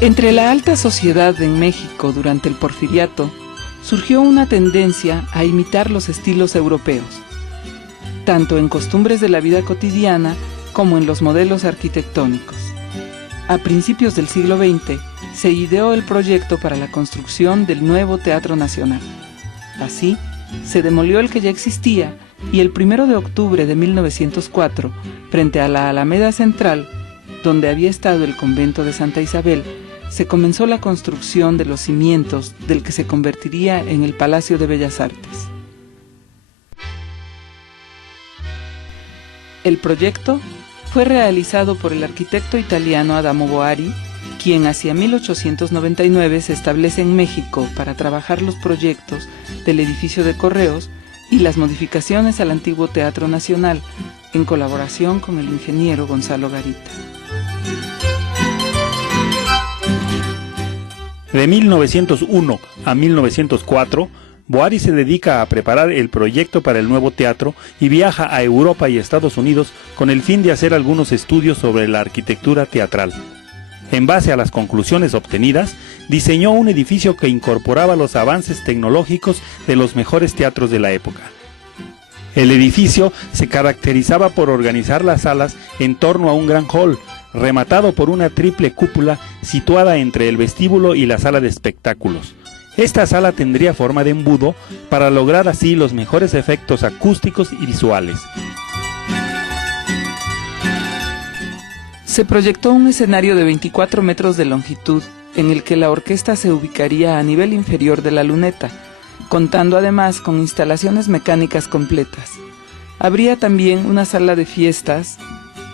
Entre la alta sociedad en México durante el Porfiriato, surgió una tendencia a imitar los estilos europeos, tanto en costumbres de la vida cotidiana como en los modelos arquitectónicos. A principios del siglo XX se ideó el proyecto para la construcción del nuevo Teatro Nacional. Así, se demolió el que ya existía y el 1 de octubre de 1904, frente a la Alameda Central, donde había estado el convento de Santa Isabel, se comenzó la construcción de los cimientos del que se convertiría en el Palacio de Bellas Artes. El proyecto fue realizado por el arquitecto italiano Adamo Boari, quien hacia 1899 se establece en México para trabajar los proyectos del edificio de Correos y las modificaciones al antiguo Teatro Nacional, en colaboración con el ingeniero Gonzalo Garita. De 1901 a 1904, Boari se dedica a preparar el proyecto para el nuevo teatro y viaja a Europa y Estados Unidos con el fin de hacer algunos estudios sobre la arquitectura teatral. En base a las conclusiones obtenidas, diseñó un edificio que incorporaba los avances tecnológicos de los mejores teatros de la época. El edificio se caracterizaba por organizar las salas en torno a un gran hall, rematado por una triple cúpula situada entre el vestíbulo y la sala de espectáculos. Esta sala tendría forma de embudo para lograr así los mejores efectos acústicos y visuales. Se proyectó un escenario de 24 metros de longitud en el que la orquesta se ubicaría a nivel inferior de la luneta, contando además con instalaciones mecánicas completas. Habría también una sala de fiestas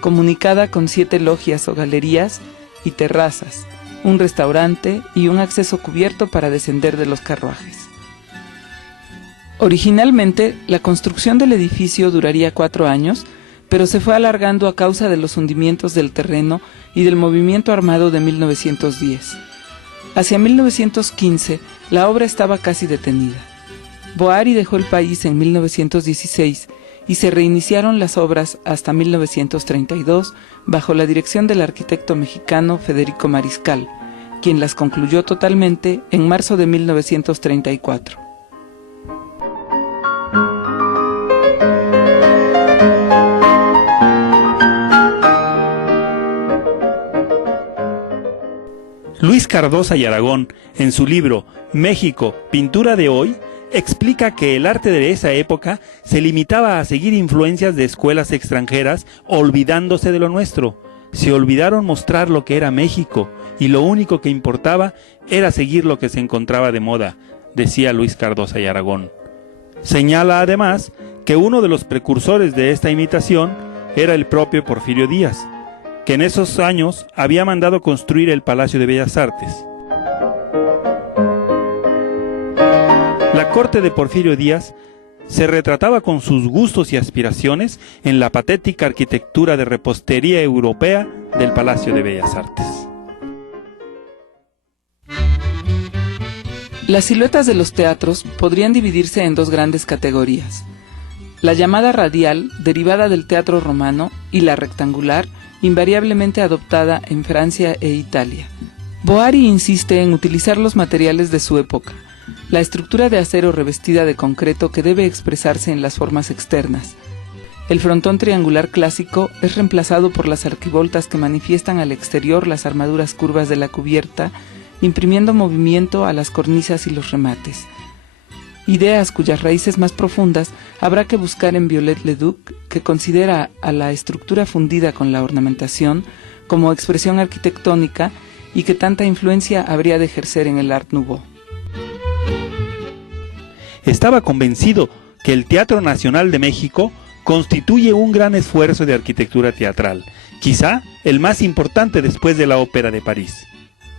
comunicada con 7 logias o galerías y terrazas, un restaurante y un acceso cubierto para descender de los carruajes. Originalmente, la construcción del edificio duraría 4 años, pero se fue alargando a causa de los hundimientos del terreno y del movimiento armado de 1910. Hacia 1915, la obra estaba casi detenida. Boari dejó el país en 1916 y se reiniciaron las obras hasta 1932 bajo la dirección del arquitecto mexicano Federico Mariscal, quien las concluyó totalmente en marzo de 1934. Luis Cardosa y Aragón, en su libro México, pintura de hoy, explica que el arte de esa época se limitaba a seguir influencias de escuelas extranjeras, olvidándose de lo nuestro. Se olvidaron mostrar lo que era México, y lo único que importaba era seguir lo que se encontraba de moda, decía Luis Cardosa y Aragón. Señala además que uno de los precursores de esta imitación era el propio Porfirio Díaz, que en esos años había mandado construir el Palacio de Bellas Artes. La corte de Porfirio Díaz se retrataba con sus gustos y aspiraciones en la patética arquitectura de repostería europea del Palacio de Bellas Artes. Las siluetas de los teatros podrían dividirse en 2 grandes categorías: la llamada radial, derivada del teatro romano, y la rectangular, invariablemente adoptada en Francia e Italia. Boari insiste en utilizar los materiales de su época, la estructura de acero revestida de concreto que debe expresarse en las formas externas. El frontón triangular clásico es reemplazado por las arquivoltas que manifiestan al exterior las armaduras curvas de la cubierta, imprimiendo movimiento a las cornisas y los remates. Ideas cuyas raíces más profundas habrá que buscar en Viollet-le-Duc, que considera a la estructura fundida con la ornamentación como expresión arquitectónica y que tanta influencia habría de ejercer en el Art Nouveau. Estaba convencido que el Teatro Nacional de México constituye un gran esfuerzo de arquitectura teatral, quizá el más importante después de la Ópera de París.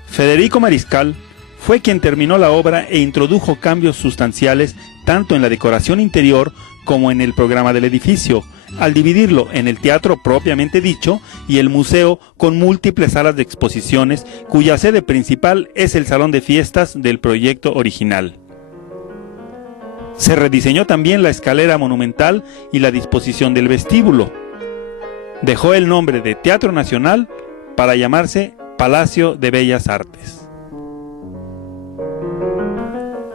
Federico Mariscal fue quien terminó la obra e introdujo cambios sustanciales tanto en la decoración interior como en el programa del edificio, al dividirlo en el teatro propiamente dicho y el museo con múltiples salas de exposiciones, cuya sede principal es el salón de fiestas del proyecto original. Se rediseñó también la escalera monumental y la disposición del vestíbulo. Dejó el nombre de Teatro Nacional para llamarse Palacio de Bellas Artes.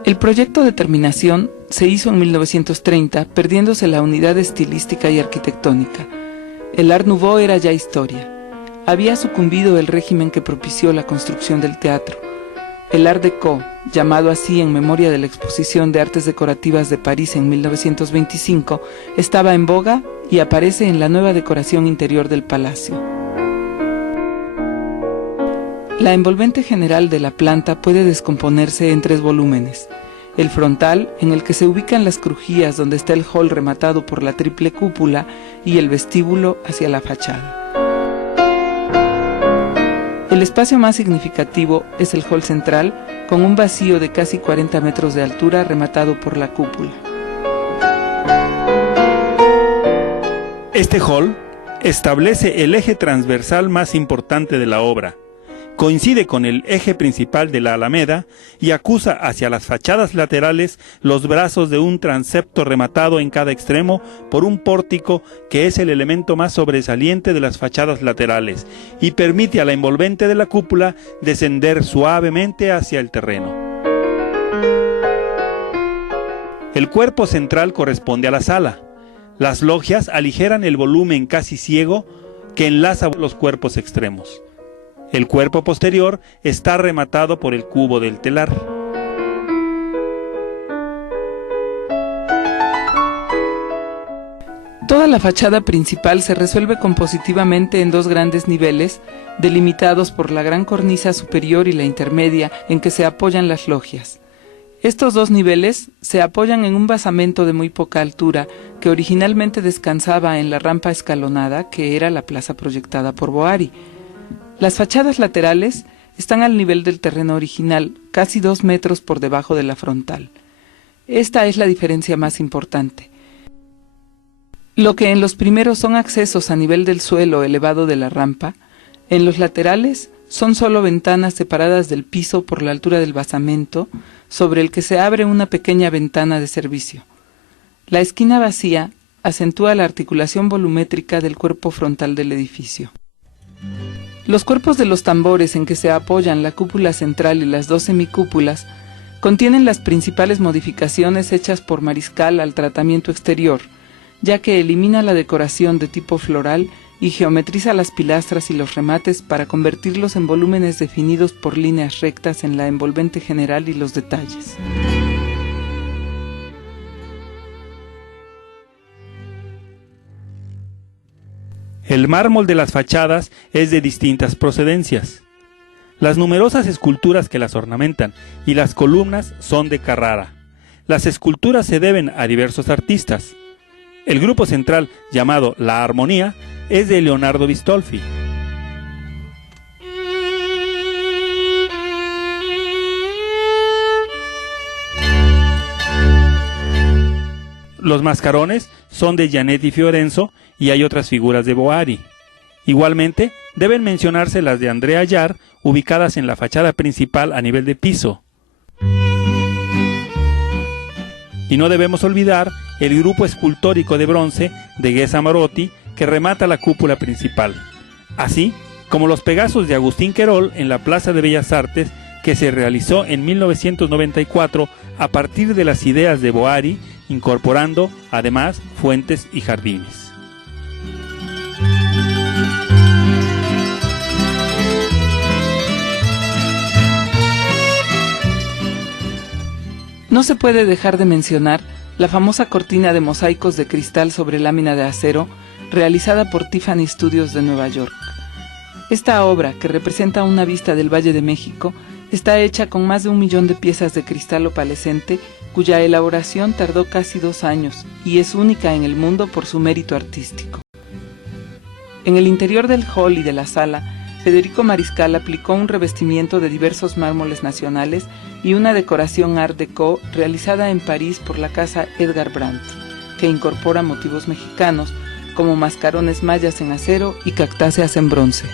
El proyecto de terminación se hizo en 1930, perdiéndose la unidad estilística y arquitectónica. El Art Nouveau era ya historia. Había sucumbido el régimen que propició la construcción del teatro. El Art Déco, llamado así en memoria de la Exposición de Artes Decorativas de París en 1925, estaba en boga y aparece en la nueva decoración interior del palacio. La envolvente general de la planta puede descomponerse en 3 volúmenes. El frontal, en el que se ubican las crujías donde está el hall rematado por la triple cúpula, y el vestíbulo hacia la fachada. El espacio más significativo es el hall central, con un vacío de casi 40 metros de altura rematado por la cúpula. Este hall establece el eje transversal más importante de la obra. Coincide con el eje principal de la Alameda y acusa hacia las fachadas laterales los brazos de un transepto rematado en cada extremo por un pórtico que es el elemento más sobresaliente de las fachadas laterales y permite a la envolvente de la cúpula descender suavemente hacia el terreno. El cuerpo central corresponde a la sala. Las logias aligeran el volumen casi ciego que enlaza los cuerpos extremos. El cuerpo posterior está rematado por el cubo del telar. Toda la fachada principal se resuelve compositivamente en 2 grandes niveles, delimitados por la gran cornisa superior y la intermedia en que se apoyan las logias. Estos 2 niveles se apoyan en un basamento de muy poca altura que originalmente descansaba en la rampa escalonada que era la plaza proyectada por Boary. Las fachadas laterales están al nivel del terreno original, casi 2 metros por debajo de la frontal. Esta es la diferencia más importante. Lo que en los primeros son accesos a nivel del suelo elevado de la rampa, en los laterales son solo ventanas separadas del piso por la altura del basamento, sobre el que se abre una pequeña ventana de servicio. La esquina vacía acentúa la articulación volumétrica del cuerpo frontal del edificio. Los cuerpos de los tambores en que se apoyan la cúpula central y las 2 semicúpulas contienen las principales modificaciones hechas por Mariscal al tratamiento exterior, ya que elimina la decoración de tipo floral y geometriza las pilastras y los remates para convertirlos en volúmenes definidos por líneas rectas en la envolvente general y los detalles. El mármol de las fachadas es de distintas procedencias. Las numerosas esculturas que las ornamentan y las columnas son de Carrara. Las esculturas se deben a diversos artistas. El grupo central, llamado La Armonía, es de Leonardo Bistolfi. Los mascarones son de Gianetti Fiorenzo y hay otras figuras de Boary. Igualmente, deben mencionarse las de Andrea Ayar, ubicadas en la fachada principal a nivel de piso. Y no debemos olvidar el grupo escultórico de bronce de Gesa Marotti que remata la cúpula principal, así como los Pegasos de Agustín Querol en la Plaza de Bellas Artes que se realizó en 1994 a partir de las ideas de Boary, incorporando además fuentes y jardines. No se puede dejar de mencionar la famosa cortina de mosaicos de cristal sobre lámina de acero realizada por Tiffany Studios de Nueva York. Esta obra, que representa una vista del Valle de México, está hecha con más de 1 millón de piezas de cristal opalescente, cuya elaboración tardó casi 2 años y es única en el mundo por su mérito artístico. En el interior del hall y de la sala, Federico Mariscal aplicó un revestimiento de diversos mármoles nacionales y una decoración Art Déco realizada en París por la casa Edgar Brandt, que incorpora motivos mexicanos como mascarones mayas en acero y cactáceas en bronce.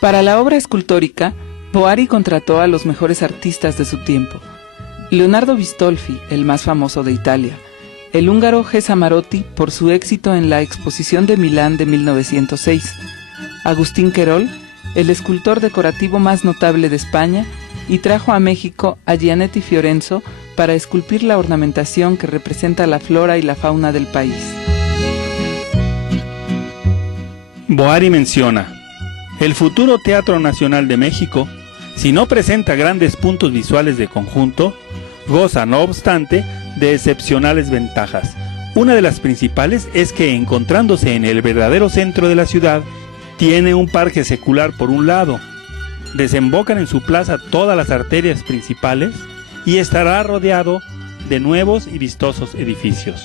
Para la obra escultórica, Boary contrató a los mejores artistas de su tiempo. Leonardo Bistolfi, el más famoso de Italia, el húngaro Géza Marotti por su éxito en la Exposición de Milán de 1906, Agustín Querol, el escultor decorativo más notable de España, y trajo a México a Gianetti Fiorenzo para esculpir la ornamentación que representa la flora y la fauna del país. Boari menciona: el futuro Teatro Nacional de México, si no presenta grandes puntos visuales de conjunto, goza, no obstante, de excepcionales ventajas. Una de las principales es que, encontrándose en el verdadero centro de la ciudad, tiene un parque secular por un lado, desembocan en su plaza todas las arterias principales y estará rodeado de nuevos y vistosos edificios.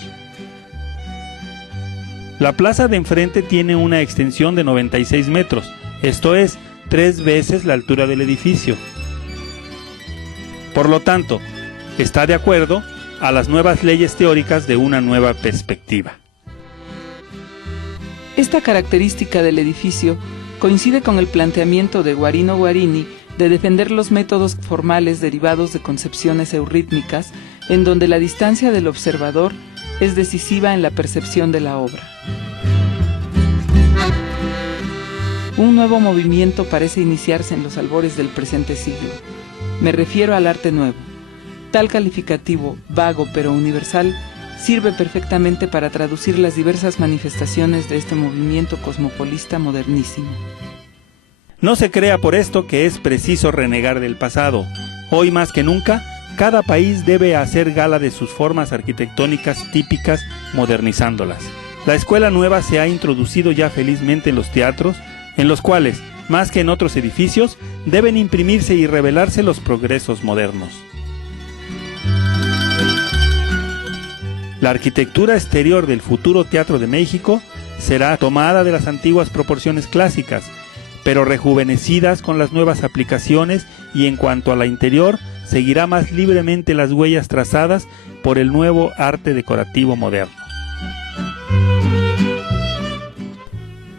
La plaza de enfrente tiene una extensión de 96 metros, esto es, 3 veces la altura del edificio. Por lo tanto, está de acuerdo a las nuevas leyes teóricas de una nueva perspectiva. Esta característica del edificio coincide con el planteamiento de Guarino Guarini de defender los métodos formales derivados de concepciones eurítmicas, en donde la distancia del observador es decisiva en la percepción de la obra. Un nuevo movimiento parece iniciarse en los albores del presente siglo. Me refiero al arte nuevo. Tal calificativo, vago pero universal, sirve perfectamente para traducir las diversas manifestaciones de este movimiento cosmopolista modernísimo. No se crea por esto que es preciso renegar del pasado. Hoy más que nunca, cada país debe hacer gala de sus formas arquitectónicas típicas, modernizándolas. La escuela nueva se ha introducido ya felizmente en los teatros, en los cuales, más que en otros edificios, deben imprimirse y revelarse los progresos modernos. La arquitectura exterior del futuro Teatro de México será tomada de las antiguas proporciones clásicas, pero rejuvenecidas con las nuevas aplicaciones, y en cuanto a la interior, seguirá más libremente las huellas trazadas por el nuevo arte decorativo moderno.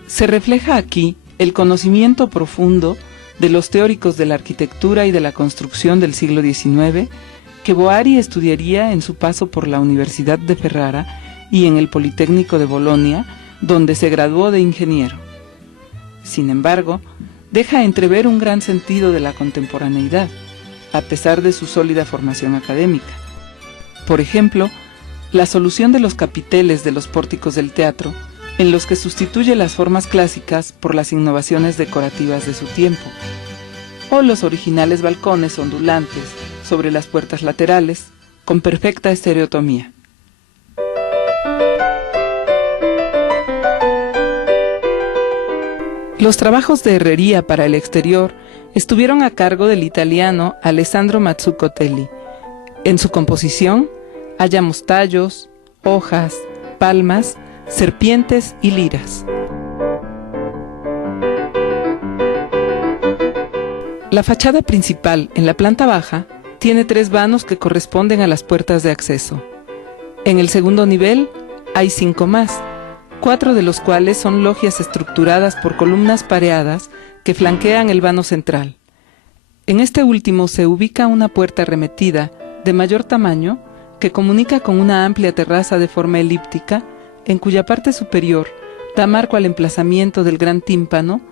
Se refleja aquí el conocimiento profundo de los teóricos de la arquitectura y de la construcción del siglo XIX, que Boari estudiaría en su paso por la Universidad de Ferrara y en el Politécnico de Bolonia, donde se graduó de ingeniero. Sin embargo, deja entrever un gran sentido de la contemporaneidad, a pesar de su sólida formación académica. Por ejemplo, la solución de los capiteles de los pórticos del teatro, en los que sustituye las formas clásicas por las innovaciones decorativas de su tiempo, o los originales balcones ondulantes sobre las puertas laterales, con perfecta estereotomía. Los trabajos de herrería para el exterior estuvieron a cargo del italiano Alessandro Mazzuccotelli. En su composición hallamos tallos, hojas, palmas, serpientes y liras. La fachada principal, en la planta baja, tiene 3 vanos que corresponden a las puertas de acceso. En el segundo nivel hay 5 más, 4 de los cuales son logias estructuradas por columnas pareadas que flanquean el vano central. En este último se ubica una puerta arremetida, de mayor tamaño, que comunica con una amplia terraza de forma elíptica, en cuya parte superior da marco al emplazamiento del gran tímpano,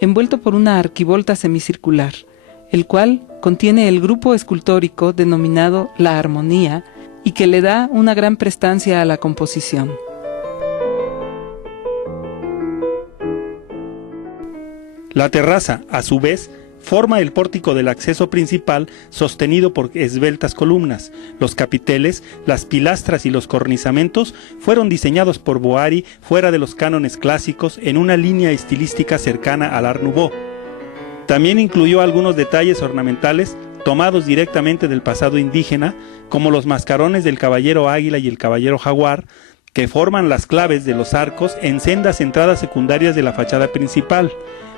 envuelto por una arquivolta semicircular, el cual contiene el grupo escultórico denominado La Armonía y que le da una gran prestancia a la composición. La terraza, a su vez, forma el pórtico del acceso principal, sostenido por esbeltas columnas. Los capiteles, las pilastras y los cornisamentos fueron diseñados por Boari fuera de los cánones clásicos, en una línea estilística cercana al Art Nouveau. También incluyó algunos detalles ornamentales tomados directamente del pasado indígena, como los mascarones del caballero águila y el caballero jaguar, que forman las claves de los arcos en sendas entradas secundarias de la fachada principal,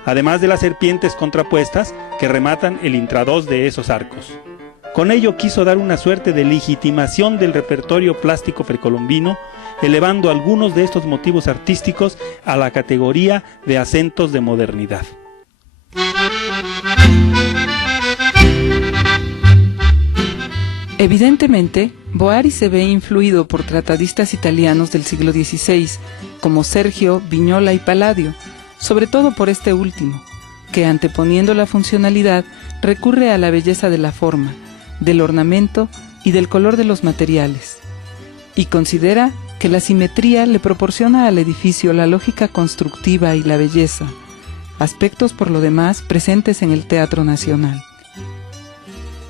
además de las serpientes contrapuestas que rematan el intradós de esos arcos. Con ello quiso dar una suerte de legitimación del repertorio plástico precolombino, elevando algunos de estos motivos artísticos a la categoría de acentos de modernidad. Evidentemente, Boari se ve influido por tratadistas italianos del siglo XVI, como Sergio, Vignola y Palladio, sobre todo por este último, que anteponiendo la funcionalidad recurre a la belleza de la forma, del ornamento y del color de los materiales, y considera que la simetría le proporciona al edificio la lógica constructiva y la belleza, aspectos por lo demás presentes en el Teatro Nacional.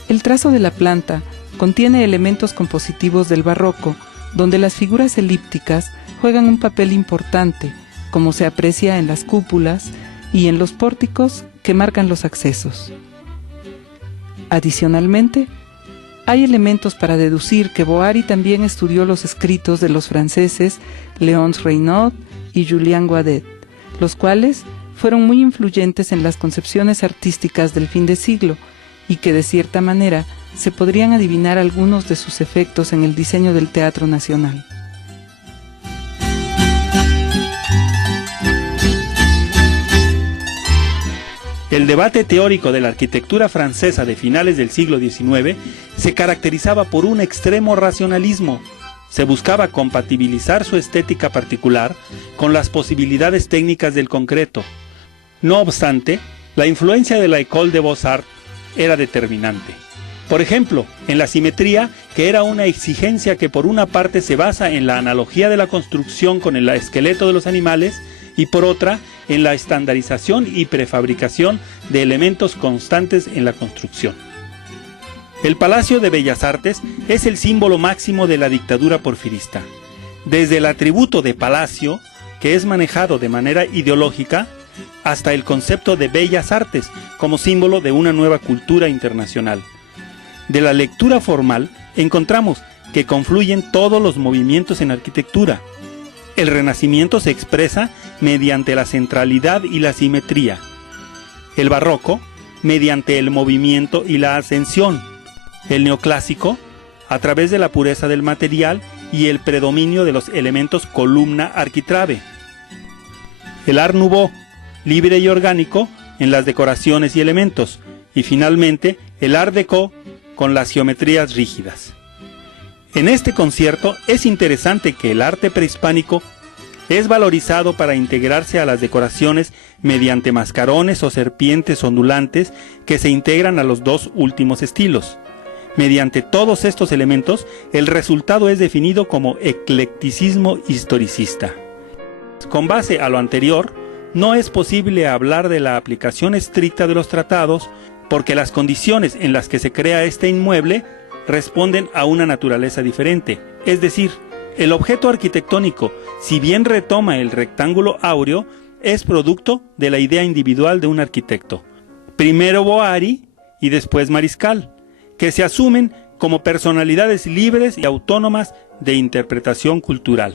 El trazo de la planta contiene elementos compositivos del barroco, donde las figuras elípticas juegan un papel importante, como se aprecia en las cúpulas y en los pórticos que marcan los accesos. Adicionalmente, hay elementos para deducir que Boari también estudió los escritos de los franceses Léonce Reynaud y Julien Guadet, los cuales fueron muy influyentes en las concepciones artísticas del fin de siglo y que de cierta manera se podrían adivinar algunos de sus efectos en el diseño del Teatro Nacional. El debate teórico de la arquitectura francesa de finales del siglo XIX se caracterizaba por un extremo racionalismo. Se buscaba compatibilizar su estética particular con las posibilidades técnicas del concreto. No obstante, la influencia de la École des Beaux-Arts era determinante. Por ejemplo, en la simetría, que era una exigencia que por una parte se basa en la analogía de la construcción con el esqueleto de los animales y por otra en la estandarización y prefabricación de elementos constantes en la construcción. El Palacio de Bellas Artes es el símbolo máximo de la dictadura porfirista. Desde el atributo de palacio, que es manejado de manera ideológica, hasta el concepto de bellas artes como símbolo de una nueva cultura internacional. De la lectura formal encontramos que confluyen todos los movimientos en arquitectura. El Renacimiento se expresa mediante la centralidad y la simetría. El Barroco, mediante el movimiento y la ascensión. El Neoclásico, a través de la pureza del material y el predominio de los elementos columna-arquitrabe. El Art Nouveau, libre y orgánico en las decoraciones y elementos. Y finalmente, el Art Déco, con las geometrías rígidas. En este concierto es interesante que el arte prehispánico es valorizado para integrarse a las decoraciones mediante mascarones o serpientes ondulantes que se integran a los dos últimos estilos. Mediante todos estos elementos, el resultado es definido como eclecticismo historicista. Con base a lo anterior, no es posible hablar de la aplicación estricta de los tratados porque las condiciones en las que se crea este inmueble responden a una naturaleza diferente. Es decir, el objeto arquitectónico, si bien retoma el rectángulo áureo, es producto de la idea individual de un arquitecto. Primero Boari y después Mariscal, que se asumen como personalidades libres y autónomas de interpretación cultural.